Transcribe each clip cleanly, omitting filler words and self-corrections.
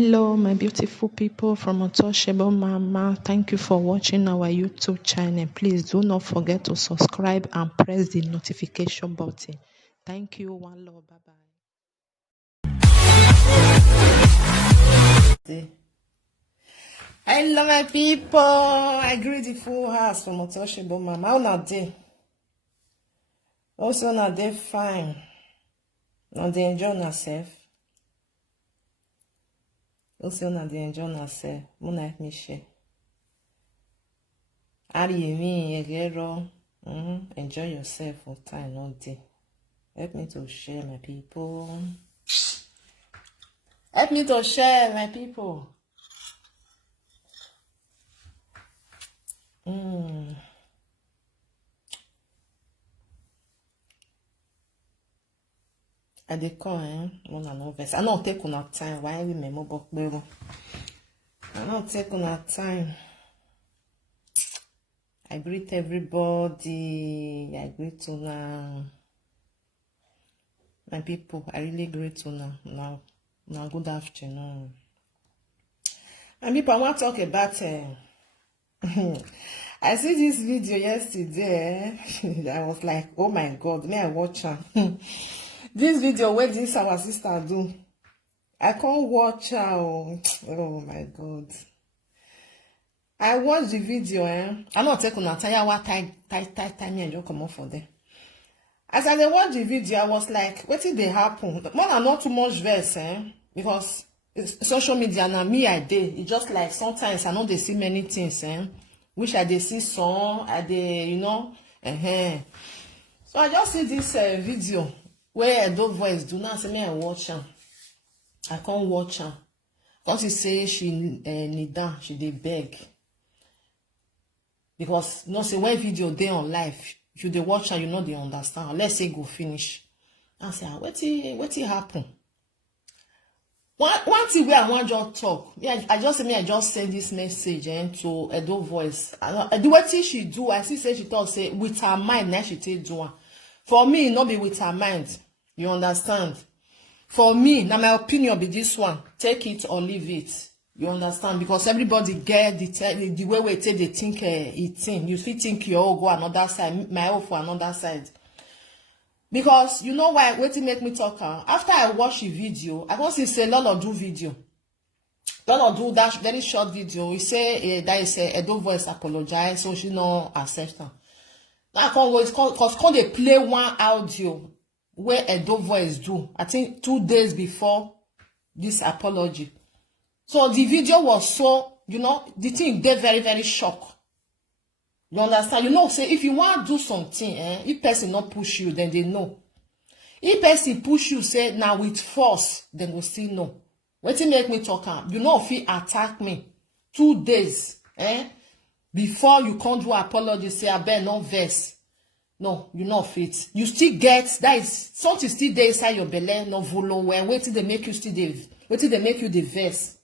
Hello, my beautiful people from Untouchable Mama. Thank you for watching our YouTube channel. Please do not forget to subscribe and press the notification button. Thank you. One love. Bye bye. Hello, my people. I greet the full house from Untouchable Mama. How not day? Also, not day fine. Not they enjoy yourself. Also, not they enjoy yourself. Muna me share. Enjoy yourself for time all day. Help me to share, my people. Help me to share, my people. I dey call, one and no verse. I don't take on time. Why we memo book bevel? I don't take on time. I greet everybody. I greet to my people. I really greet to now. Good afternoon. And people, I want to talk about. I see this video yesterday. I was like, oh my God, may I watch her? This video where this our sister do. I can't watch her. Oh my God. I watched the video, I'm not taking a tire what time and you come off for them. As I watched the video, I was like, what did they happen? More than not too much verse, because social media now me I did. It's just like sometimes I know they see many things, which I they see some, I they, So I just see this video where Edo Voice do not say me I watch her. I can't watch her. Because he say she need down, she dey beg. Because say when video dey on live, if you dey watch her, you know they understand. Let's say go finish. I say, what happen? One thing where I want to talk. I just send this message to Edo Voice. The what she do, I see say she talk say with her mind now she take do one. For me, not be with her mind. You understand? For me, now my opinion be this one. Take it or leave it. You understand? Because everybody get the way we take they think it thing. You think you all go another side, my own for another side. Because you know why? Wait to make me talk. After I watch the video, I want to say Lolo do video. Lolo do that very short video. We say that is Edo Voice apologize, so she no accept her. Now because they play one audio where Edo Voice do. I think 2 days before this apology. So the video was so, the thing they very, very shocked. You understand? Say if you want to do something, if person not push you, then they know. If person push you, say now with force, then we still know. What it make me talk? If he attack me 2 days, before you can't do apology, say I better no verse. No, you not fit. You still get that is something still there inside your belly, no volo where wait till they make you still wait till they make you the verse.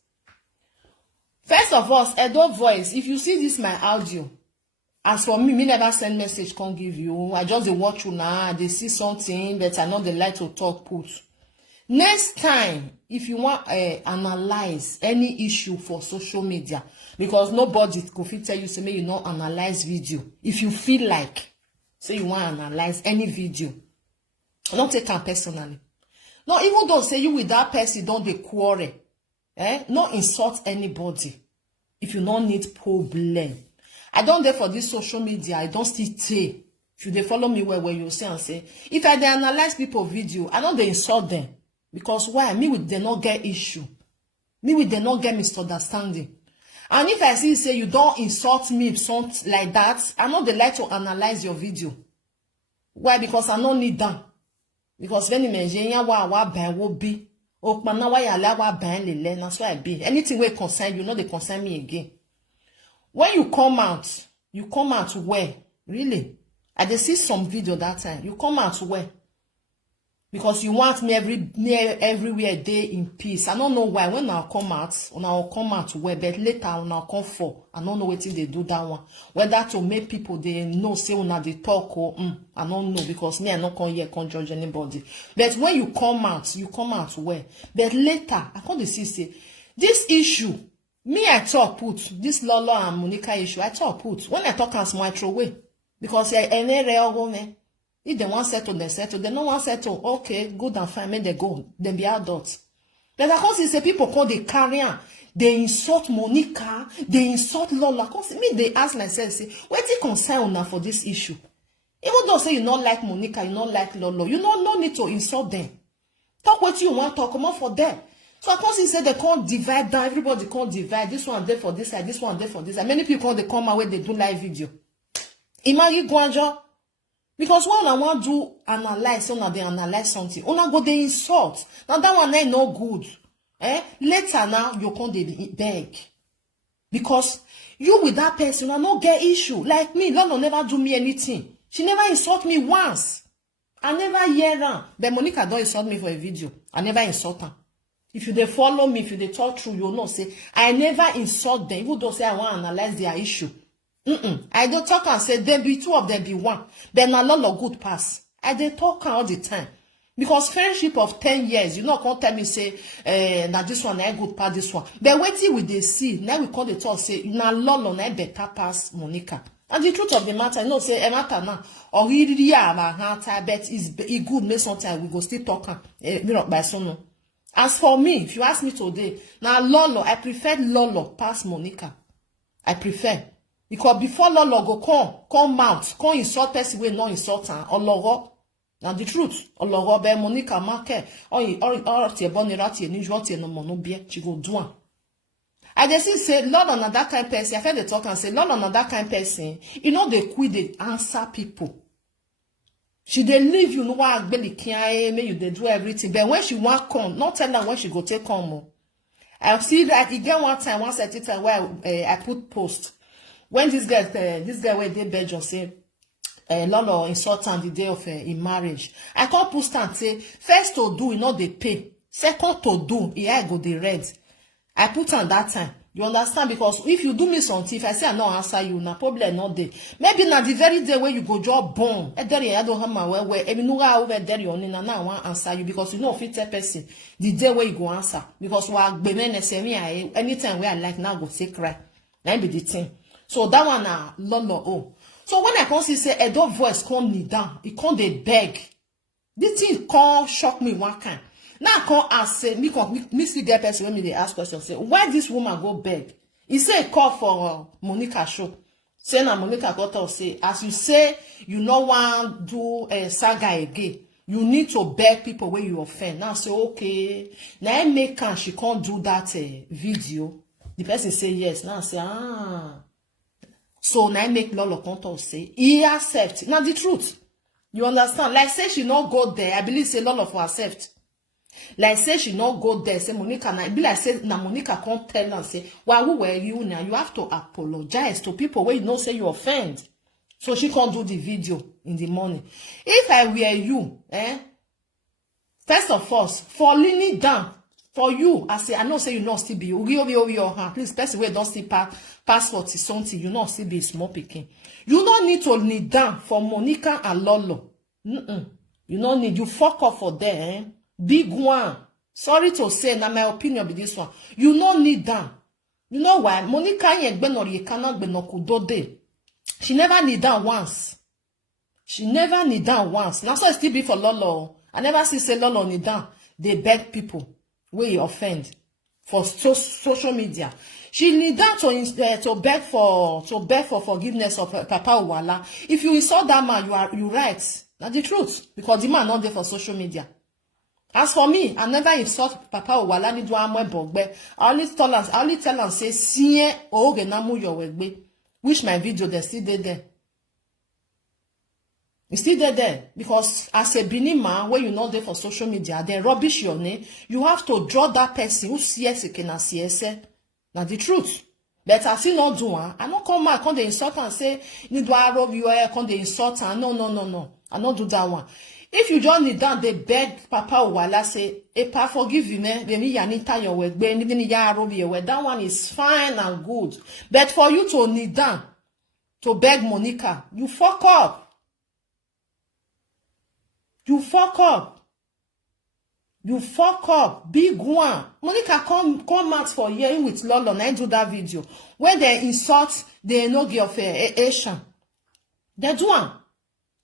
First of all, Edo Voice, if you see this my audio, as for me never send message, can't give you. I just watch you now, they see something, but I know they like to talk put. Next time, if you want analyze any issue for social media, because nobody could tell you, say, may you not analyze video. If you feel like, say you want to analyze any video, don't take it personally. No, even though say you with that person, don't they quarrel. Not insult anybody. If you don't need problem. I don't there for this social media. I don't still say. If they follow me where you say and say, if I dey analyze people video, I don't they insult them. Because why? Me with they not get issue. Me with they not get misunderstanding. And if I see say you don't insult me something like that, I know they like to analyze your video. Why? Because I don't need them. Because when you mention wa will be. That's why I be. Anything will concern you, they concern me again. When you come out where? Really? I just see some video that time. You come out where? Because you want me everywhere day in peace. I don't know why. When I'll come out where, but later I'll come for. I don't know what they do that one. Whether to make people they know say when they talk or I don't know, because me I not come here can't judge anybody. But when you come out where? But later I can't see say This issue, me I talk put this Lolo and Monica issue. I talk put when I talk as my throw away because if they want settle, they settle. They don't want settle. Okay, good and fine. May they go. They be adults. But of course, it's people call the carrier. They insult Monica. They insult Lola. Cause me they ask myself, say, what's the concern now for this issue? Even though say you not like Monica, you not like Lolo, you no need to insult them. Talk what you want, talk come on for them. So of course he said they can't divide down, everybody can't divide. This one there for this side, this one there for this side. Many people they come away, they do live video. Imagine Guanjo. Because when I want to analyze, they analyze something. Una go they insult. Now that one ain't no good. Later now you can't beg. Because you with that person will not get issue. Like me, Lolo never do me anything. She never insult me once. I never hear her. But Monica don't insult me for a video. I never insult her. If you they follow me, if you they talk through, you'll not say, I never insult them. Even though say I want to analyze their issue. I don't talk and say, there be two of them be one. Then a lot of good pass. I they talk all the time. Because friendship of 10 years, you know, can't tell me, say, now this one, I good pass this one. But waiting with they see, now we call the talk, say, now Lolo, I better pass Monica. And the truth of the matter, you know, say, matter now, or really, but it's good, make sometimes we go still talk, by someone. As for me, if you ask me today, now Lolo, I prefer Lolo past Monica. I prefer. Because before Lolo go come out, come insult person wey no insult her, Oloro. Now the truth, Oloro be Monica market, or tie bonira tie ni jo tie no mono bie, she go do am. I just say Lolo na that kind person. I heard they talk and say Lolo na that kind person. You know they quit they answer people. She they leave you no one belly can make you they do everything. But when she want come, not tell her when she go take come. I see that again one time, once at a time where I put post. When this guy where they Belgium say Lolo insult on the day of in marriage. I can't put stand say first to do, you know they pay. Second to do, here I go the red. I put on that time. You understand? Because if you do me something, if I say I not answer you, na problem not there. Maybe na the very day where you go job born. I don't have my where over there you only now I want answer you because you know fit a person the day where you go answer. Because anytime where I like now go say cry. That be the thing. So that one Lolo. So when I come see say Edo voice come me down, it come they beg. This thing come shock me one kind. Now I come ask say me see get person when me they ask questions say why this woman go beg? He say call for Monica show. Say na Monica got to say as you say you no want do a saga again. You need to beg people where you offend. Now say okay. Now I make can she can't do that video. The person say yes. Now I say so now I make Lolo Conto say he accept. Now the truth. You understand? Like say she not go there. I believe say Lolo for accept. Like say she not go there. Say Monica now. Be like say now Monica can't tell and say, why who were you now? You have to apologize to people where you know say you offend. So she can't do the video in the morning. If I were you, first of all, for leaning down. For you, I say, I know say you not still be your hand. Please, person where don't still pass 40 something, you not still be small picking. You don't need to kneel down for Monica and Lolo. You don't need, you fuck off for them, Big one. Sorry to say, now my opinion be this one. You don't need down. You know why? Monica cannot be no kudode. She never kneel down once. She never kneel down once. Now so it still be for Lolo. I never see say Lolo kneel down. They beg people. Where you offend for social media. She need that to beg for forgiveness of Papa Uwala. If you insult that man, you right. That's the truth. Because the man not there for social media. As for me, I never insult Papa Uwala ni do amwe bogbe. I only tell and say siye oge namu your wegbe. Which my video they still there. You still there because as a Benin man, when you not there for social media, they rubbish your name. You have to draw that person who sees can see. Now the truth. But I still not do I not come back, come the insult and say, need to rob you, come the insult and no. I not do that one. If you just kneel down, they beg Papa Uwala say, Epa forgive you, man. Then you need to your work, even ya rob your work. That one is fine and good. But for you to kneel down, to beg Monica, you fuck up. You fuck up. You fuck up. Big one. Monica come out for hearing with Lolo and I do that video. When they insult the enogi of Asian. They do one.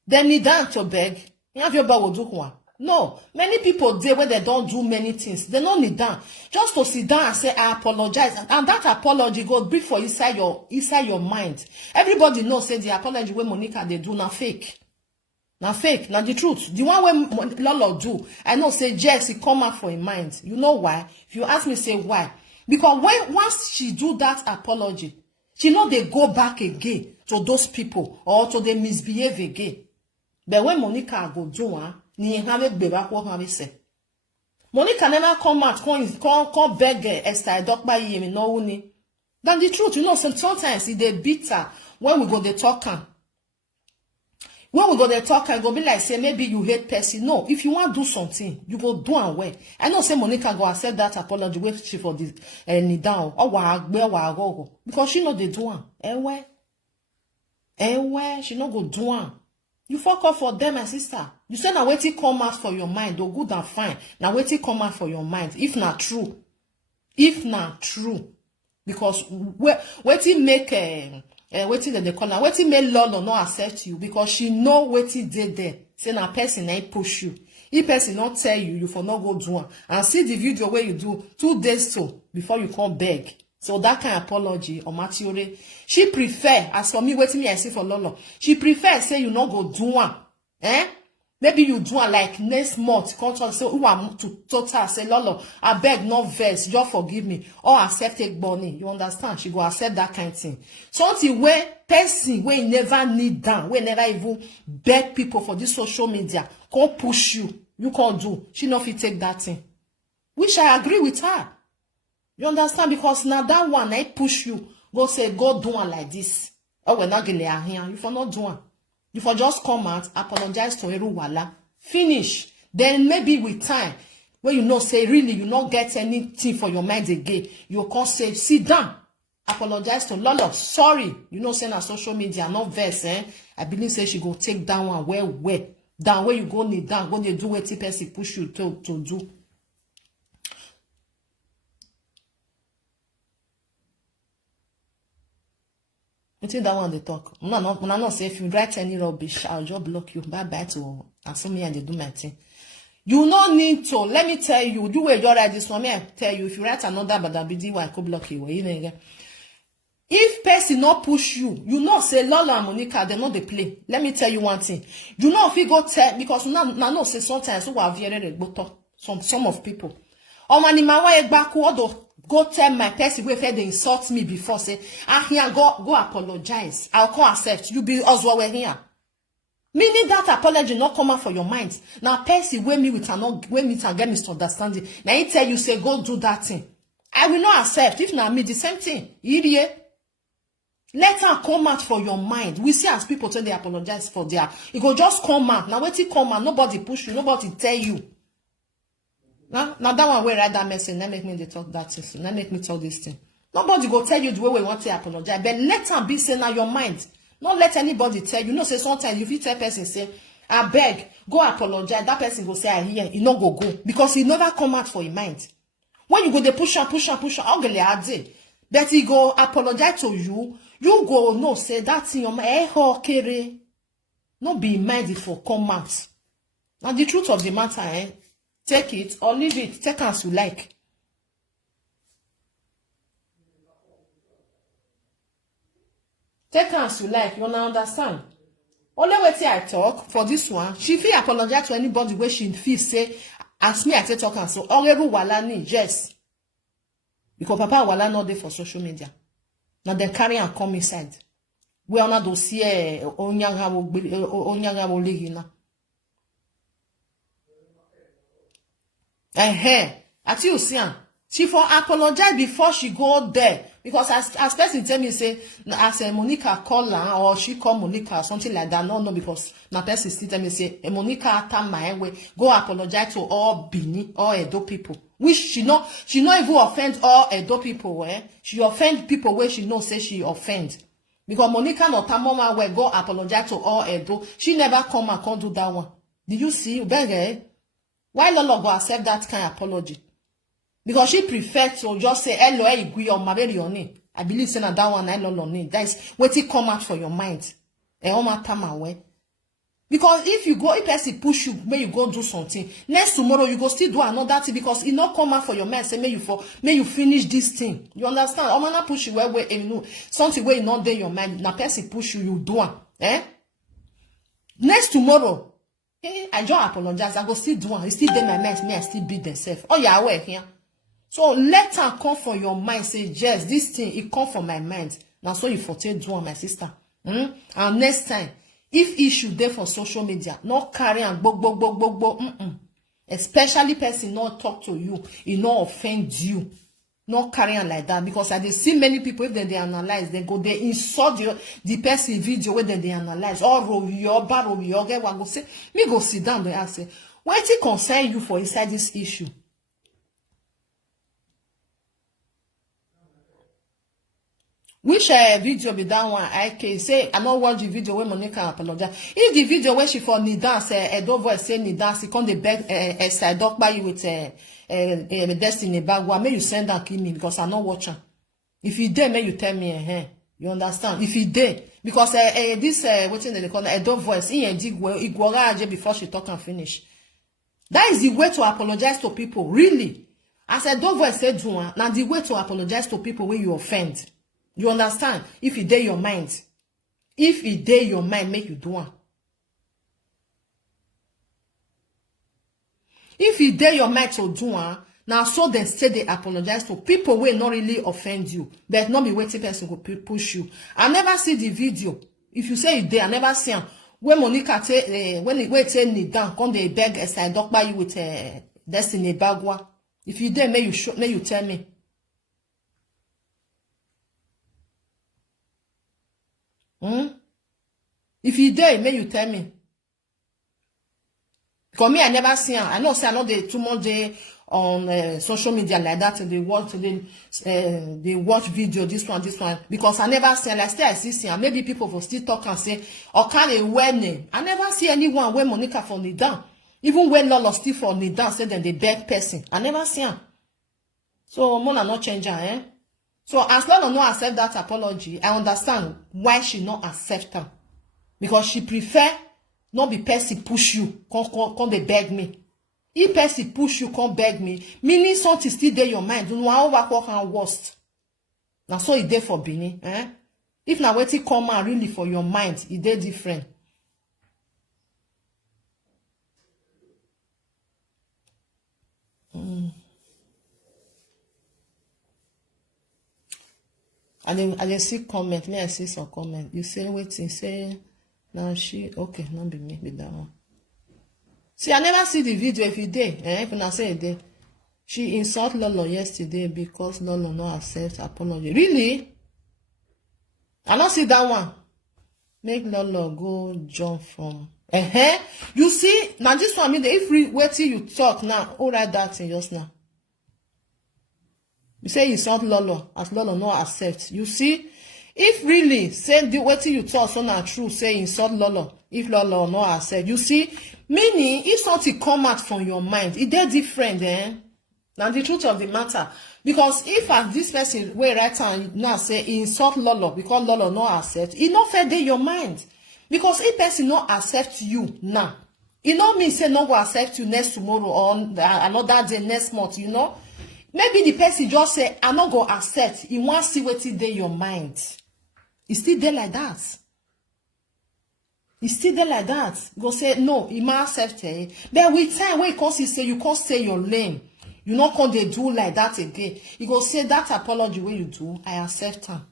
They need down to beg. You have your will do one. No. Many people there where they don't do many things. They don't need down. Just to sit down and say, I apologize. And that apology goes big for inside your mind. Everybody knows say the apology where Monica they do not fake. Now fake, now the truth. The one where Lolo do, I know say Jess, it come out for his mind. You know why? If you ask me, say why? Because once she do that apology, she know they go back again to those people or to they misbehave again. But when Monica go do one, ni have be back what have say. Monica never come out, come beg Esther Dokpa Yemi no uni. Then the truth, you know, sometimes they bitter when we go they talk. When we go there talk, I go be like, say, maybe you hate person. No, if you want to do something, you go do and well. I know, say, Monica go accept that apology, wait she for this, knee down, or because she know they do one. She no go do one. You fuck up for them, my sister. You say, now wait till come out for your mind, though good and fine. Now wait till come out for your mind, if not true. Because, wait till make, waiting they call her, waiting make Lolo not accept you because she know waiting did there. Say na person ain't push you. If person not tell you, you for not go do one. And see the video where you do 2 days so before you come beg. So that kind of apology or Matiore. She prefer, as for me, waiting me I say for Lolo. She prefer say you not go do one. Maybe you do one like next month. Come to say, who am to total say Lolo, I beg no verse, just forgive me. Or accept take money. You understand? She go accept that kind of thing. Something where person where never need down, where never even beg people for this social media, can't push you. You can't do. She not fit take that thing. Which I agree with her. You understand? Because now that one I push you. Go say, go do one like this. Oh, we're not getting here. You for not do one. You for just come out, apologize to Eruwala, finish. Then maybe with time, when you know, say, really, you not get anything for your mind again, you can say, sit down, apologize to Lolo, sorry, you know, saying on social media, not verse, I believe, say, she go take down one, where, down, where you go, kneel down, when they do what person push you to do. You think that one they talk? I'm not say if you write any rubbish, I'll just block you. Bye to assume me and they do my thing. You no need to. Let me tell you, do where you write this one. Me, I tell you, if you write another badabidi, I could block you. If person not push you, you know say Lolo and Monica, they know they play. Let me tell you one thing. You know if you go tell because now say sometimes who are very some of people. Oh man, my way back go tell my person where they insult me before say, here go apologize. I'll come accept. You be us we're here. Meaning that apology not come out for your mind. Now person where me with and get misunderstanding. Now he tell you say go do that thing. I will not accept. If not me, the same thing. Let her come out for your mind. We see as people tell they apologize for their. It go just come out. Now wait till come out. Nobody push you. Nobody tell you. Now that one where write that message, that make me they talk that thing. That make me talk this thing. Nobody go tell you the way we want to apologize. But let her be saying now your mind. Not let anybody tell you. No, say sometimes if you tell person say, I beg, go apologize. That person go say I hear. He not go. Because he never come out for his mind. When you go they push, ugly are they. But he go apologize to you. You go no say that thing your mind. Not be minded for come out. Now the truth of the matter, take it or leave it. Take as you like. Take as you like. You wanna understand? Only way I talk for this one, she feel apologize to anybody where she feel say, as me I say talk and so Oreru Wala ni yes. Because Papa Wala not there for social media. Now they carry and come inside. We are not dossier onyanga wo ligina. At you see, she for apologize before she go there. Because as person tell me say, as Monica call her or she call Monica or something like that. No, because na person still tell me say, Monica turn my way, go apologize to all Bini, all Edo people. Which she not even offend all Edo people, She offend people where she know say she offend. Because Monica not her mama will go apologize to all Edo. She never come and can't do that one. Did you see? Why Lolo go accept that kind of apology? Because she prefer to just say hello, or Maberioni. I believe say that one I Lolo need. That is what it come out for your mind. And all my time away. Because if you go, if person push you, may you go do something. Next tomorrow you go still do another thing because it not come out for your mind. Say may you finish this thing. You understand? I'm gonna push you where you know something where you not there your mind. Now person push you, you do it. Next tomorrow, I just apologize. I go still do it. It's still there my mind. May I still beat themselves. Oh yeah, aware here. So let her come from your mind. Say yes, this thing it come from my mind. Now so you forte do it, my sister. And next time. If issue there for social media, not carry and bo. Especially person not talk to you, it not offend you. Not carry on like that. Because I dey see many people, if they analyze, they go, they insult the person video where they analyze. Or roll get what go say. Me go sit down there and say, why it concern you for inside this issue? Which video be that one? I can say I not watch the video where Monica apologize. If the video where she for Nidance, Edo voice say Nidance, he come the beg side dog by you with Destiny Bagwa. May you send and kill me because I not watching. If you dare, may you tell me you understand? If you dare, because this waiting in the corner Edo voice, he before she talk and finish. That is the way to apologize to people, really. As Edo voice said, now the way to apologize to people when you offend. You understand? If it dey your mind. If it dey your mind, make you do one. If it dey your mind to do one, now so then say they apologize to people will not really offend you. But not be waiting person go push you. I never see the video. If you say it dey, I never see them. When Monica say when it wait say kneel down, come they beg a side dog by you with Destiny Bagwa. If you dey, may you tell me. If you dare, may you tell me. Because me, I never see her. I know say I know they too much day on social media like that. And they watch video this one. Because I never see her. Like still I see her. Maybe people will still talk and say, or can they wear name? I never see anyone wear Monica for Nidan. Even when Lolo still for Nidan, say then they beg person. I never see her. So Mona not change her, So as long as not accept that apology, I understand why she not accept them. Because she prefer not be person push you, come they beg me. If person push you, come beg me, meaning something still there your mind. Don't know what can worst. Now so it there for Bini, If now wait it come out really for your mind, it there different. I didn't see comment. May I see some comment? You say waiting, say now she okay, not be me, be that one. See, I never see the video if you did. If I say it did. She insult Lolo yesterday because Lolo no accept apology. Really? I don't see that one. Make Lolo go jump from. You see, now this one mean if we wait till you talk now, all right that thing just now. You say insult Lolo, as Lolo no accept. You see, if really say the way you talk so not true, say insult Lolo, if Lolo no accept. You see, meaning if something come out from your mind, it dey different, Now the truth of the matter, because if as this person way right now say insult Lolo because Lolo no accept, it not fair dey your mind. Because if person no accept you now, it not mean say no go accept you next tomorrow or another day next month, you know. Maybe the person just say, I'm not going to accept. He wants to see what is there in your mind. It's still there like that. It's still there like that. Go say, no, he might accept it. But with time, when you say, you can't say your name. You not going to do like that again. You go say, that apology when you do, I accept him.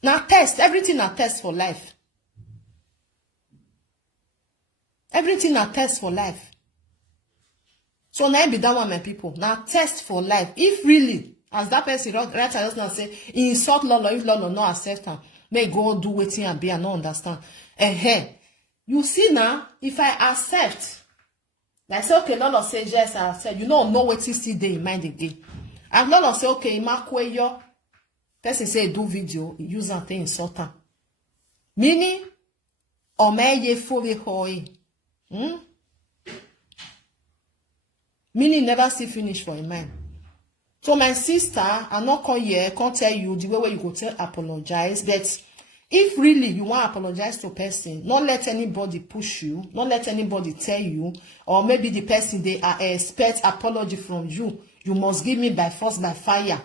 Now test. Everything a test for life. Everything a test for life. So now be that one, my people. Now test for life. If really, as that person right I just now say, he insult Lolo, if Lolo no accept him, may go do waiting and be and not understand. You see now, if I accept, like say, okay, Lolo say yes, I accept. You know what you see there in mind again. And Lolo say, okay, Imakwe yo. Person say do video, use and thing insult him. Meaning, o me ye fo we hoi. Meaning never see finish for a mind. So my sister, I not come here, can't tell you the way where you go tell apologize. But if really you want to apologize to a person, not let anybody push you, not let anybody tell you, or maybe the person they expect apology from you. You must give me by force, by fire.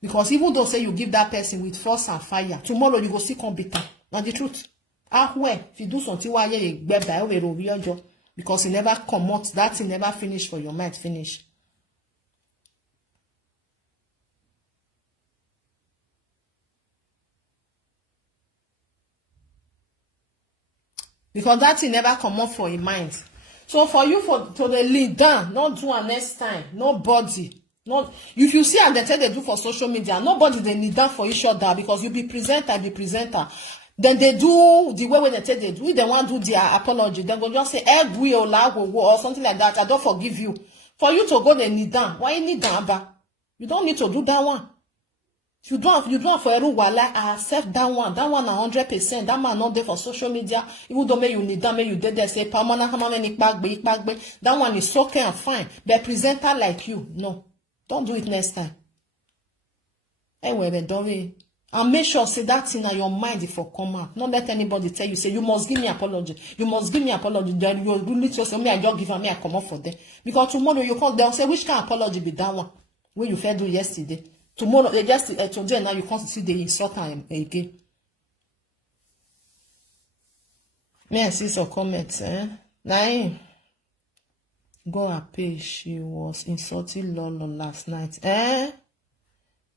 Because even though say you give that person with force and fire, tomorrow you go see come bitter. Now the truth. If you do something while you get by over your job, because it never come out, that thing never finish for your mind finish. Because that thing never come up for your mind. So for you to the lead down, not do it next time. Nobody. Not if you see and they do for social media, nobody they need down for each other because you be presenter, presenter. Then they do the way when they do. If they want to do their apology, they go just say we or something like that. I don't forgive you. For you to go they need down. Why you need down? You don't need to do that one. You don't for everyone like I accept that one. That one 100%. That man not there for social media. Even though you need that, you did there say that one is okay and fine. But presenter like you, no. Don't do it next time. Anyway, but don't we? And make sure say that thing in your mind if you come out. Not let anybody tell you say you must give me apology. You must give me apology. Then you really just say me I just give me I come up for them. Because tomorrow you come they'll say which kind of apology be that one when you failed do yesterday. Tomorrow they just today now you can't see the insult time again. May I see some comments, Now go her page. She was insulting Lolo last night.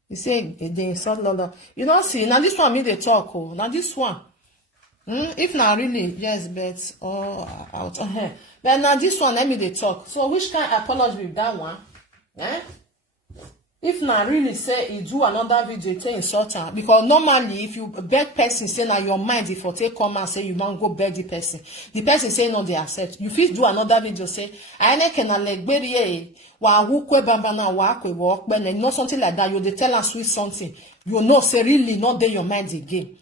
You say they insult Lolo. You don't see now this one me they talk. Oh, now this one. If not really, yes, but out. But now this one let me they talk. So which kind of apology with that one? If not really say you do another video, you insult her. Because normally, if you beg person, say now your mind, if you take come and say you want go beg the person say no, they accept. You fit do another video, say, I can like bury wa wukwe bamba na wa kwe walk when not something like that. You they tell her sweet something. You know, say really not there your mind again.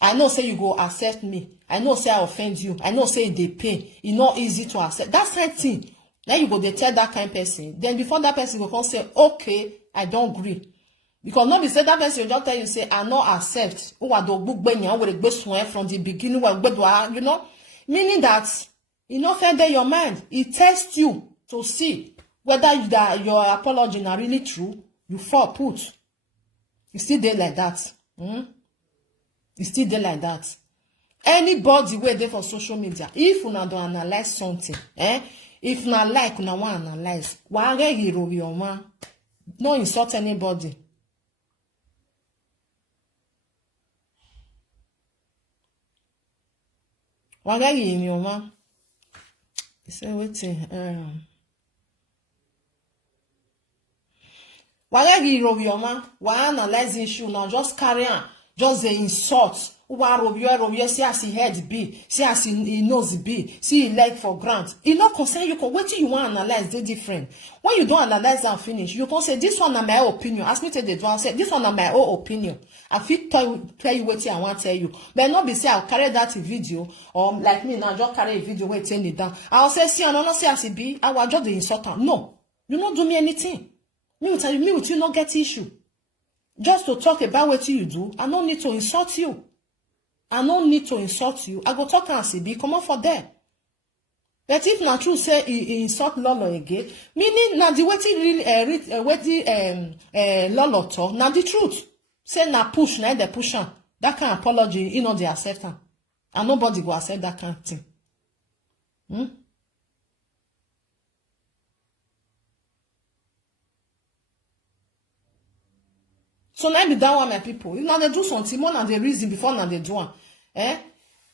I know say you go accept me. I know say I offend you. I know say they pain. It's not easy to accept. That's the thing. Then you go they tell that kind of person. Then before that person will come say, okay, I don't agree. Because not be say that person will just tell you say I not accept. Who are the book from the beginning, you know? Meaning that it not offend your mind. It tests you to see whether your apology are really true. You fall put. You still there like that. You still there like that. Anybody where there for social media, if you don't analyze something, if not like una want analyze, why hero your man? No insult anybody. Why your man? You say waiting. Why hero your man? Why analyze issue now? Just carry on. Just the insult. See as he head be, see as he nose be, see he leg for grant. It not concern you. What you want to analyze? They different. When you don't analyze and finish, you can say this one is my own opinion. Ask me to the one say this one is my own opinion. I fit tell you what I want to tell you. But not be say I'll carry that video or like me now just carry a video where turn it down. I'll say see I don't see as he be. I will just the insult. No, you not do me anything. Me will tell you. Me with you not get issue. Just to talk about what you do, I don't need to insult you. I don't need to insult you. I go talk and see, come on for there. But if not true, say he insult Lolo again, meaning now the way really Lolo talk, now the truth. Say na push, na they push on. That kind of apology, you know they accept her. And nobody go accept that kind of thing. So now be that one, my people. If now they do something more than the reason before now they do one.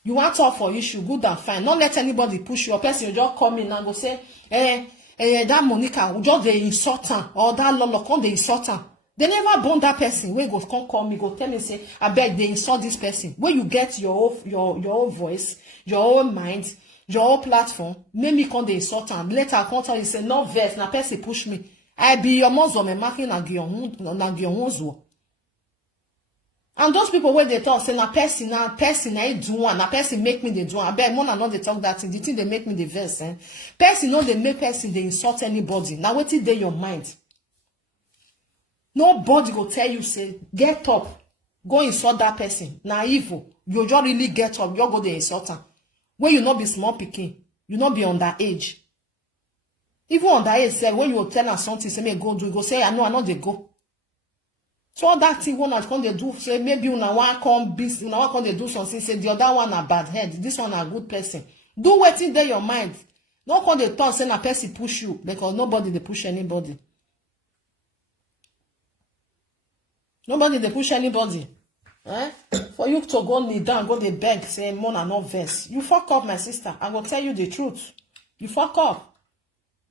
You want to talk for issue, good and fine. Not let anybody push your person. You just come in and go say, that Monica, just they insult her, or that Lolo come they insult her. They never born that person. Where go come call me, go tell me say, I beg they insult this person. Where you get your own voice, your own mind, your own platform, make me come they insult her. Later I come tell you say, no verse, na person push me. I be your muzzle, me marking na gion. And those people where they talk say na person I do one, na person make me they do one. I bet more not they talk that thing. The thing they make me the verse. Person no they make person they insult anybody. Now what is there your mind? Nobody go tell you say get up, go insult that person. Now evil, you just really get up, you go the insult her. When you not be small picking, you not be underage. Even underage say when you tell her something, say me go do, you go say I know they go. So that thing one come they do say maybe una one come they do something say the other one a bad head, this one a good person. Do wetin dey your mind. No come they talk say na person push you because nobody they push anybody. Nobody they push anybody. Eh? For you to go kneel down, go they beg, say Mona no verse. You fuck up, my sister. I will tell you the truth. You fuck up.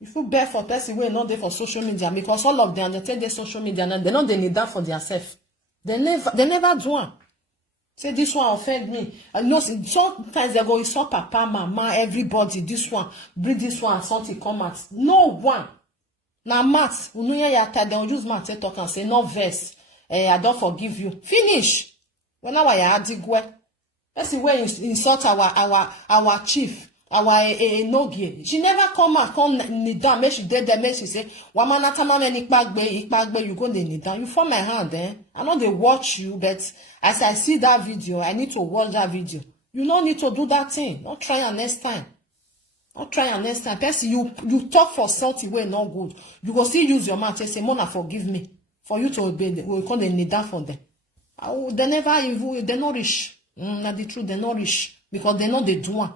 If you beg for person wey not there for social media, because all of them they take their social media and they know they need that for themselves. They never do one. Say this one offend me. I know sometimes they go insult papa, mama, everybody. This one, bring this one, something come out. No one. Now math, they will use math to talk and say no verse. I don't forgive you. Finish. When now I had the way. Person wey insult our chief. Our Nogie. She never come kneel down. Make she dead there. Make she say, "Wamana tamame ikpagbe, you go kneel down." You form my hand, eh? I know they watch you, but as I see that video, I need to watch that video. You don't need to do that thing. Don't try and next time. Don't try and next time. Person, you talk for something way not good. You go still use your mouth and say, "Mona, forgive me." For you to obey them, we call them kneel down for them. They never even they not rich. Not the truth, they not rich because they know they do one.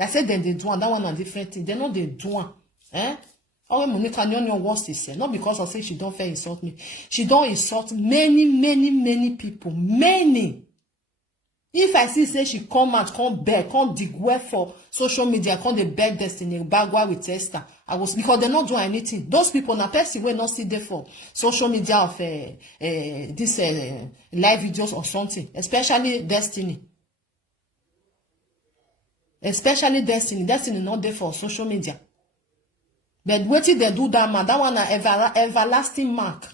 I said then they do one, that one a different thing. They know they do one. Eh? Oh, Monica Nyonyo wants to say, not because I say she don't fair insult me. She don't insult many people. Many. If I see say she come out, come beg, come dig well for social media, come they beg Destiny, bagwa with Esther. Because they not do anything. Those people na person will not see there for social media of this live videos or something, especially Destiny. Especially Destiny not there for social media. But wetin they do that man, that one an everlasting mark.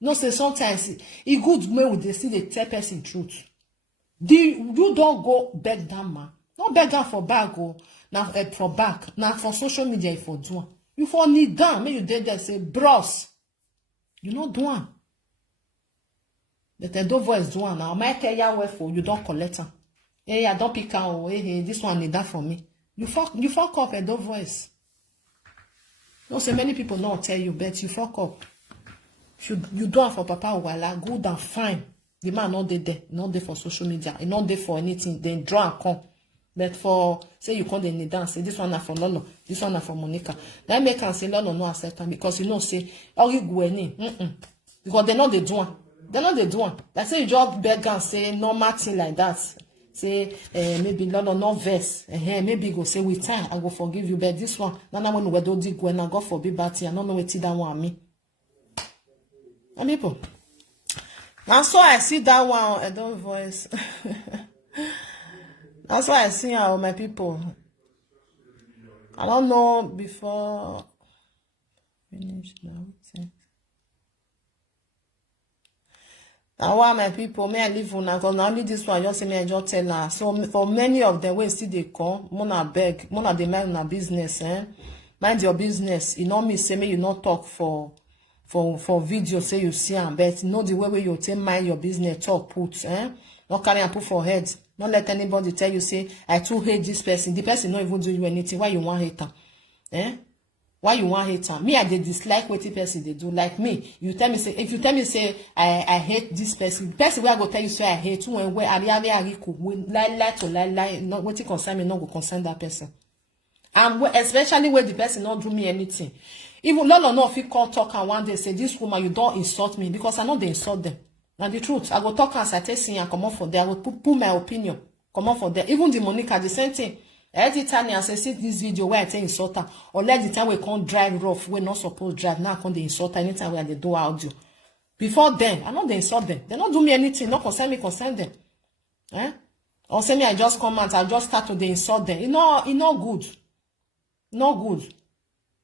No say sometimes it good when they see the tell person truth. You don't go beg that man. Not beg her for bag or now for back. Now for social media for do. You for kneel down. Make you dead there say bros. You not do one. But don't voice do one now. I might tell you where for you don't collect her. Hey, I don't pick her. Hey, this one need that for me. You fuck up and don't voice. No, say many people not tell you, but you fuck up. You do it for Papa Wala, good and fine. The man not there for social media, he not there for anything. Then draw and come. But for say you come the kneel down, say this one na for Lolo, this one na for Monica. That make can say Lolo no accept them because you know say because they know they do one. They know they do one. Like say you just beg and say normal thing like that. Say maybe Lolo no verse. Maybe go say with time I go forgive you. But this one, now when we do dig when I go for big batty, I don't know what that one me. And people. Now so I see that one, I don't voice. That's why I see how my people. I don't know before finish now. Now why my people may I live on because now only this one just say me I just tell her. So for many of them when see they come, Mona beg, Mona they mind na business, eh? Mind your business. You know me say me you not talk for video say you see am, but you know the way you take mind your business talk put, eh? Not carry and put for head. Not let anybody tell you say I too hate this person. The person not even do you anything. Why you want hate her? Eh? Why you want hate her? Me, I dey dislike what the person they do. Like me, you tell me say if you tell me say I hate this person, the person where I go tell you say I hate when lie to lie, not what it concern me, not go concern that person. And especially when the person not do me anything. Even Lolo no if you call talk and one day say this woman you don't insult me because I know they insult them. Now the truth, I go talk as I tell you and come on for there. I will put my opinion. Come on for there. Even the Monica, the same thing. Every time I say see this video where I tell insult her, or let the time we can't drive rough, we're not supposed to drive. Now I can't insult her anytime where they do audio. Before then, I know they insult them. They don't do me anything. Not concern me, concern them. Eh? Or say me I just come out, I just start to insult them. It not good. Not good.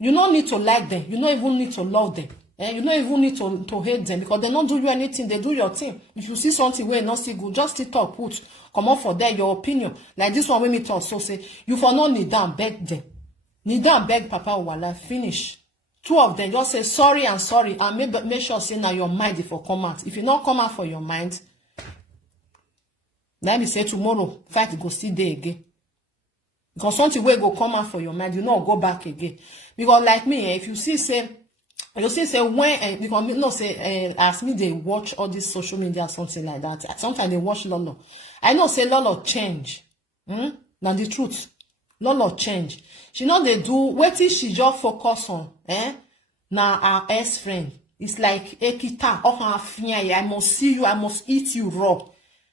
You don't need to like them. You don't even need to love them. You don't even need to hate them because they don't do you anything. They do your thing. If you see something where not see good, just sit up, put, come on for there, your opinion. Like this one when me talk, so say, you for not kneel down, beg them. Kneel down, beg Papa Owala, finish. Two of them just say sorry and make sure say now your mind if you come out. If you not come out for your mind, let me say tomorrow, fight go see there again. Because something will go come out for your mind, you not go back again. Because like me, if you see say when because me no say as me they watch all this social media something like that. Sometimes they watch Lolo. I know say Lolo change. Now the truth, Lolo change. She know they do wetin she just focus on. Now our ex friend. It's like Ekita or her fianya. I must see you. I must eat you raw.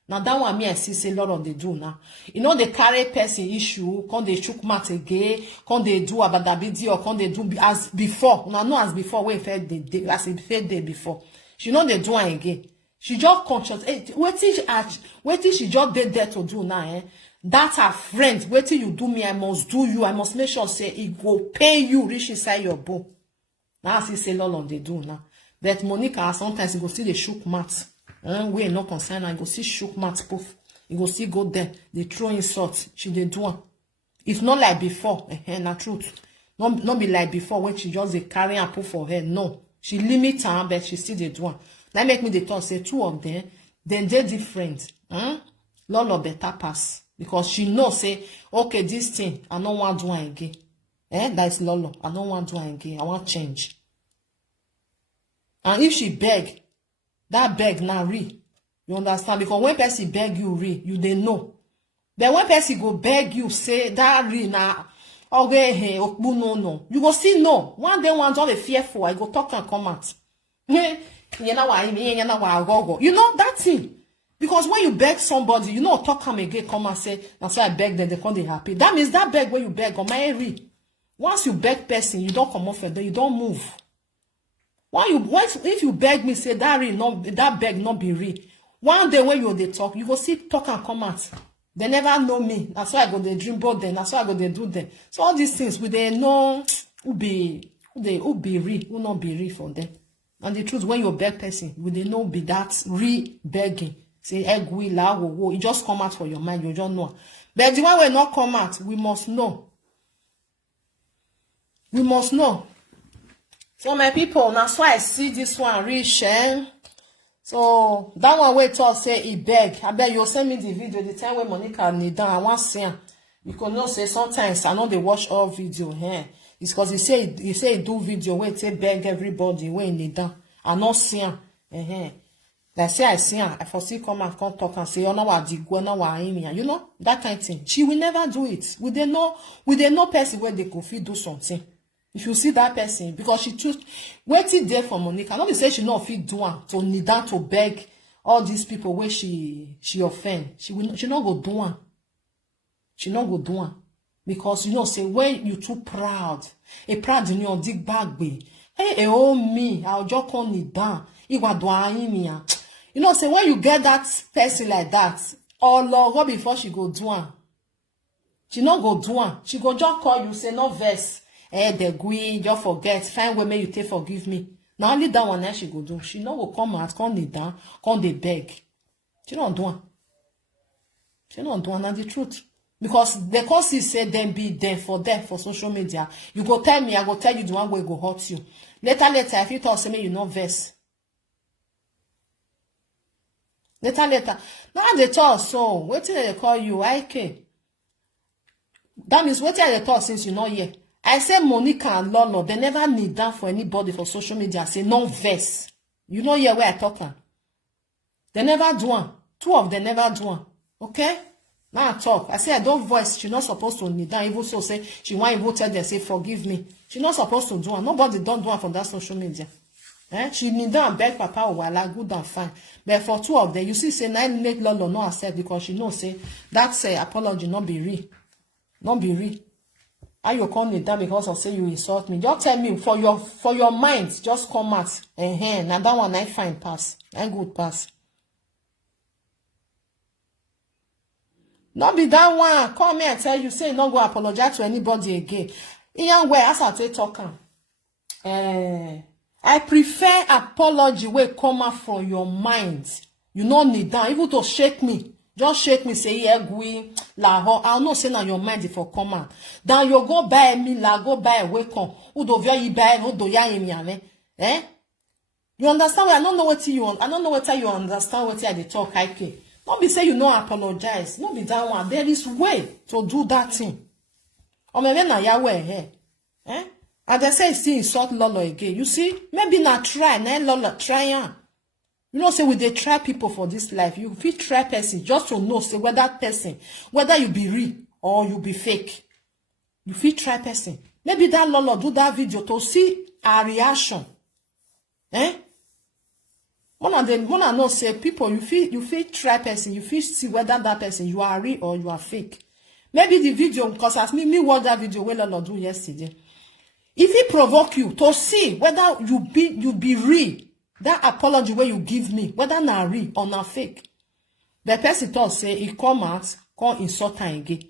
Now that one me I see say Lolo they do now. You know they carry person issue. Can they chook mat again? Can they do about that video? Or can they do as before? Now no as before. Wait fed the as it fed day before. She know they do it again. She just conscious. Waiting she just did there to do now. That's her friend. Waiting you do me, I must do you. I must make sure say it will pay you reach inside your bowl. Now I see say Lolo they do now. But Monica sometimes you go see the shook mat. We no concern. I go see shook mat poof. You go see go there. They throw insult. She they do one. It's not like before. Na truth. Not be like before when she just they carry and poof for her. No, she limit her, but she still they do one. That make me the thought say two of them. Then they different. Lolo better pass because she know say okay this thing I don't want to do it again. That's Lolo. I don't want to do it again. I want change. And if she beg. That beg now re. You understand? Because when person beg you re, you they know. Then when person go beg you, say that re now, okay, hey, no. You go see no. One day one don't fearful. I go talk and come out. You know that thing. Because when you beg somebody, you know talk come again, come and say, that's why I beg them, they can't be happy. That means that beg when you beg on my re. Once you beg person, you don't come off and then you don't move. If you beg me, say that beg not be real. One day when you they talk, you go see talk and come out. They never know me. That's why I go they dream about them. That's why I go they do them. So all these things we they know who be real, who not be real for them. And the truth, when you beg person, we they know be that real begging. Say egg we la wo. It just come out for your mind. You don't know. But the one will not come out, we must know. We must know. So my people, that's why I see this one reach. So that one wait till say he beg. I bet you'll send me the video the time when Monica kneel down. I want to see her. Because no say sometimes I know they watch all video here. It's because he say he do video where say beg everybody when kneel down. I not see her. Like say I see her. I foresee come and come talk and say, oh no what the go, no what you know that kind of thing. She will never do it. With they know person where they could fit do something. If you see that person, because she choose waiting there for Monica. Not to say she not fit do one to kneel down to beg all these people where she offend. She not go do one. She not go do one. Because you know, say when you too proud, a proud in your dig bag way. Hey, oh me, I'll just call kneel down. You know, say when you get that person like that, or Lord, go before she go do one. She not go do one. She go just call you, say no verse. The gui, just forget. Find where you take forgive me. Now only that one that she go do. She no go come out, come kneel down, come they beg. She don't do one. She don't do one. And the truth. Because the cause is say them be there for them for social media. You go tell me, I go tell you the one way go hurt you. Later, if you talk to me, you know verse. Later. Now they talk so. Wait till they call you IK. That means wait till they talk since you know here. I say Monica and Lolo, they never kneel down for anybody for social media. I say no verse. You know here where I talk. They never do one. Two of them never do one. Okay? Now I talk. I say I don't voice. She not supposed to kneel down. Even so say she want even tell them say forgive me. She not supposed to do one. Nobody don't do one from that social media. She kneel down and beg Papa Owala good and fine. But for two of them, you see say nine make Lolo not accept because she know say that apology not be real. Not be real. How you come kneel down because of say you insult me? Just tell me for your mind, just come out. Now that one I find pass. I good pass. Not be that one. Come here and tell you, say not go apologize to anybody again. In your way, as I talk, I I prefer apology wey come out from your mind. You no need down, even to shake me. Just shake me, say, yeah, gui, la ho. I'll not say na your mind if you come out. Then you go buy me, la go buy a wake-on. Udo vya yi buy, udo ya imi ame. Eh? You understand? I don't know what you want. I don't know what you understand what I talk, Ike. Not be say you no apologize. Not be that one. There is way to do that thing. Or maybe na ya way here. Eh? And they say still insult Lolo again. You see? Maybe na try. Na Lolo try ya. You know, say we dey try people for this life. You fit try person just to know, say whether that person, whether you be real or you be fake. You fit try person. Maybe that Lolo do that video to see a reaction. Eh? One of know say people you fit try person, you fit see whether that person you are real or you are fake. Maybe the video, because as me watch that video where Lolo do yesterday. If he provoke you to see whether you be real, that apology where you give me, whether na real or na fake, the person thought say he come out, come insult her again.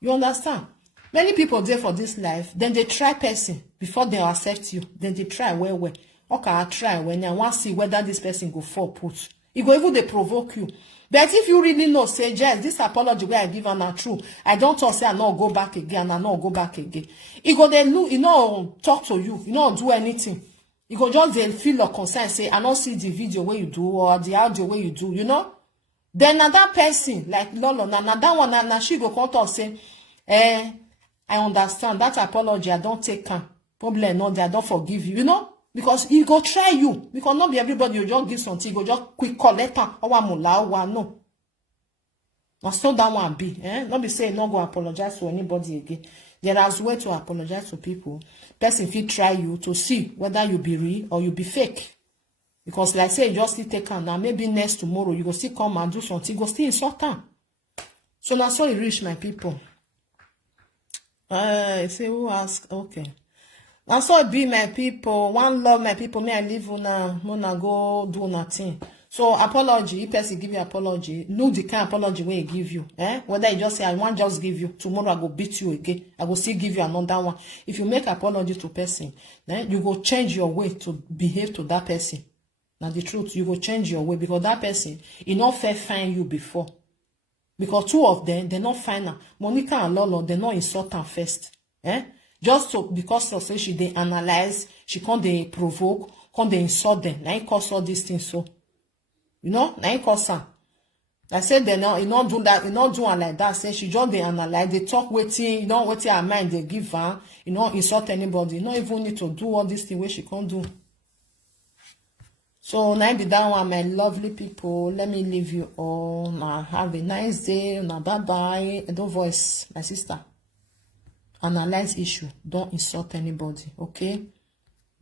You understand? Many people there for this life, then they try person before they accept you. Then they try well. Okay, I try when I want to see whether this person go fall put. It go even they provoke you. But if you really know, say, Jess, this apology where I give her not true. I don't talk, say I not go back again, I not go back again. It go they look, you know, talk to you, you know, do anything. You go just then feel your concern, say, I don't see the video where you do or the audio where you do, you know. Then another person, like Lolo, another one, and she go come to say, I understand that apology, I don't take her. Problem not there, I don't forgive you, you know. Because he go try you. Because not be everybody you just give something, you go just quick collect her. No. That's so that one be. Not be saying not go apologize to anybody again. There is way to apologize to people. Person fit try you to see whether you be real or you be fake. Because like say you just still take her now, maybe next tomorrow you go still come and do something, you go still insult her. So now so it reach my people. Say who ask? Okay. Now so it be my people. One love my people. Me I leave una go do nothing. So apology, if person give you apology, look the kind of apology where he give you. Whether you just say I want just give you, tomorrow I go beat you again. I will still give you another one. If you make apology to person, then you go change your way to behave to that person. Now the truth, you go change your way because that person, he not fair find you before. Because two of them, they not find her. Monica and Lolo, they not insult her first. Just so because of say she they analyze, she can't they provoke, can't they insult them. Now he cause all these things so. You know, now he cause her. I said they not, you not do that, you not do her like that. Say she just they analyze, they talk waiting, you know, waiting her mind they give her, you know, insult anybody. You don't even need to do all these things where she can't do. So now be that one, my lovely people. Let me leave you all. Now have a nice day. Now bye bye. Don't voice, my sister. Analyze issue. Don't insult anybody. Okay?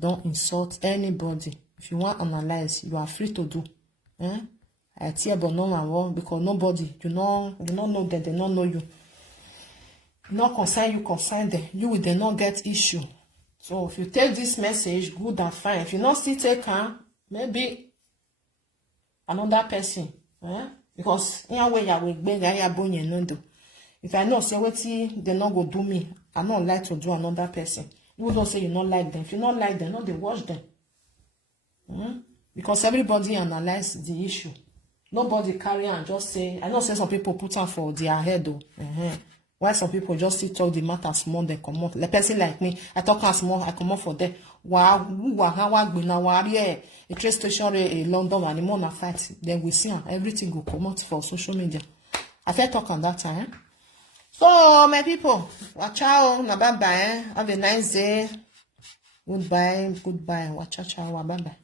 Don't insult anybody. If you want to analyze, you are free to do. I tell but no one because nobody, you don't know them, they don't know you. You not concern you, concern them. You will they not get issue. So if you take this message, good and fine. If you not still take her, maybe another person. Because in a way I will beg if I know say what they not go do me, I not like to do another person. You don't say you not like them. If you not like them, no, they watch them. Because everybody analyze the issue. Nobody carry and just say, I know say some people put on for their head though. Why some people just still talk the matter small, they come out. Like person like me, I talk as small, I come out for them. Wow, a train station in London and the more fight, then we see everything will come out for social media. I felt talk on that time. So my people, watch out, bye bye. Have a nice day. Goodbye, watch out, bye bye.